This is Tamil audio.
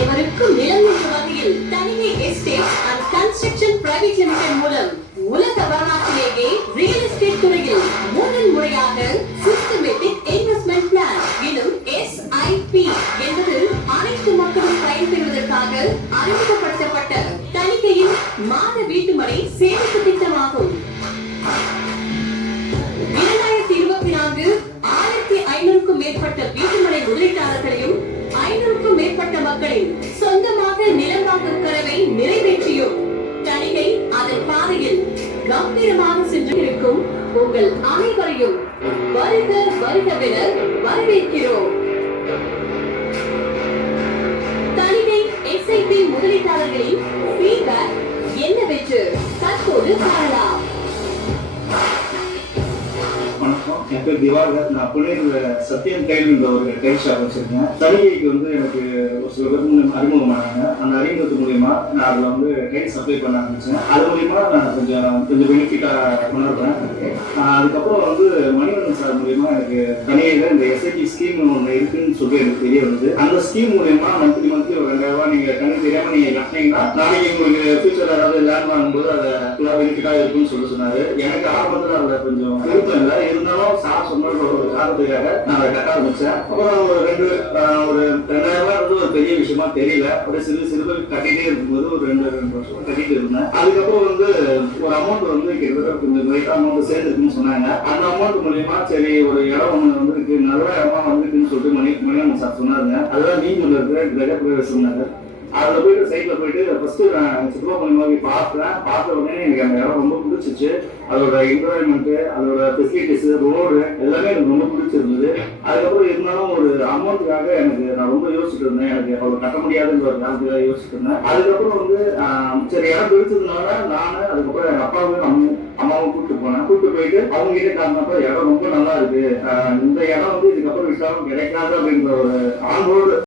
அனைவருக்கும் நிலம் என்ற வகையில் Thanigai estate and construction private limited மூலம் உலக வரலாற்றிலேயே ரியல் எஸ்டேட் துறையில் முதல் முறையாக சிஸ்டமேட்டிக் இன்வெஸ்ட்மெண்ட் பிளான் எனும் SIP என்பது அனைத்து மக்களும் பயன்பெறுவதற்காக அறிமுகப்படுத்தப்பட்ட தனிகையின் மாத வீட்டுமனை சேமிப்பு திட்டமாகும். 2024 1500க்கும் மேற்பட்ட வீட்டுமனை முதலீட்டாளர்களையும் 500க்கும் மேற்பட்ட மக்களின் சொந்தமாக நிலம் வாங்கும் கனவை நிறைவேற்றியும் தனிகை அதன் பாதையில் கம்பீரமாக சென்று இருக்கும் உங்கள் அனைவரையும் வருக வருகவென வரவேற்கிறோம். தனிகை SIP முதலீட்டாளர்களின் ஃபீட்பேக் என்னவென்று தற்போது காணலாம். வணக்கம், என் பேர் திவாகர். நான் புனேல சத்யம் டைல்ன்ற ஒரு டைல் ஷாப் வச்சிருக்கேன். தனிகைக்கு எனக்கு ஒரு சில பேர் அறிமுகமானாங்க. அந்த அறிமுகத்து மூலியமா நான் அதில் டைல் சப்ளை பண்ண ஆரம்பிச்சேன். அது மூலியமா நான் கொஞ்சம் பெனிஃபிட்டா உணர்றேன். அதுக்கப்புறம் மணிவண்ணன் சார் மூலியமா எனக்கு தனியாக இந்த SIP ஸ்கீம் ஒன்று இருக்குன்னு சொல்லி எனக்கு தெரிய வந்தது. அந்த ஸ்கீம் மூலியமா மந்த்லி ஒரு 2000 நீங்க கண்ணு தெரியாம நீங்க கட்டினீங்கன்னா நாளைக்கு உங்களுக்கு ஃபியூச்சர் ஏதாவது லேண்ட் வாங்கும்போது அதை பெனிஃபிட்டா இருக்குன்னு சொன்னாரு. எனக்கு ஆரம்பத்தில் அதில் கொஞ்சம் விருப்பம் இல்லை. இருந்தாலும் சார் சொன்ன ஒரு காரணத்துக்காக நான் அதை கட்ட ஆரம்பிச்சேன். அப்புறம் ஒரு 2000 ஒரு பெரிய விஷயமா தெரியல. ஒரு சிறு கட்டிட்டே இருக்கும்போது ஒரு 2 வருஷம் கட்டிட்டு இருந்தேன். அதுக்கப்புறம் ஒரு அமௌண்ட் கிட்டத்தட்ட கொஞ்சம் ரைட் அமௌண்ட் சேர்ந்துருக்குன்னு சொன்னாங்க. அந்த அமௌண்ட் மூலியமா சரி ஒரு இடம் ஒன்று இருக்கு, நல்ல இடமா இருக்குன்னு சொல்லிட்டு மணிவண்ணன் சார் சொன்னாங்க. அதெல்லாம் நீங்க இருக்கிற சொன்னாங்க. அதில் போயிட்டு சைட்ல போயிட்டு ஃபர்ஸ்ட் நான் சுற்றுலாமணியமா போய் பார்த்த உடனே எனக்கு அந்த இடம் ரொம்ப பிடிச்சிச்சு. அதோட என்வரான்மெண்ட், அதோட ஃபெசிலிட்டிஸ், ரோடு எல்லாமே எனக்கு ரொம்ப பிடிச்சிருந்தது. அதுக்கப்புறம் இருந்தாலும் ஒரு அமௌண்ட்டுக்காக நான் ரொம்ப யோசிச்சுட்டு இருந்தேன். எனக்கு அவ்வளோ கட்ட முடியாதுன்ற ஒரு காரணத்துக்காக யோசிச்சுட்டு இருந்தேன். அதுக்கப்புறம் சரி இடம் பிடிச்சதுனால நான் அதுக்கப்புறம் எங்கள் அப்பாவும் அம்மாவும் கூப்பிட்டு போயிட்டு அவங்க கிட்ட காரணப்ப இடம் ரொம்ப நல்லா இருக்கு, இந்த இடம் இதுக்கப்புறம் விட்டாலும் கிடைக்காது அப்படின்ற ஒரு ஆண்டோடு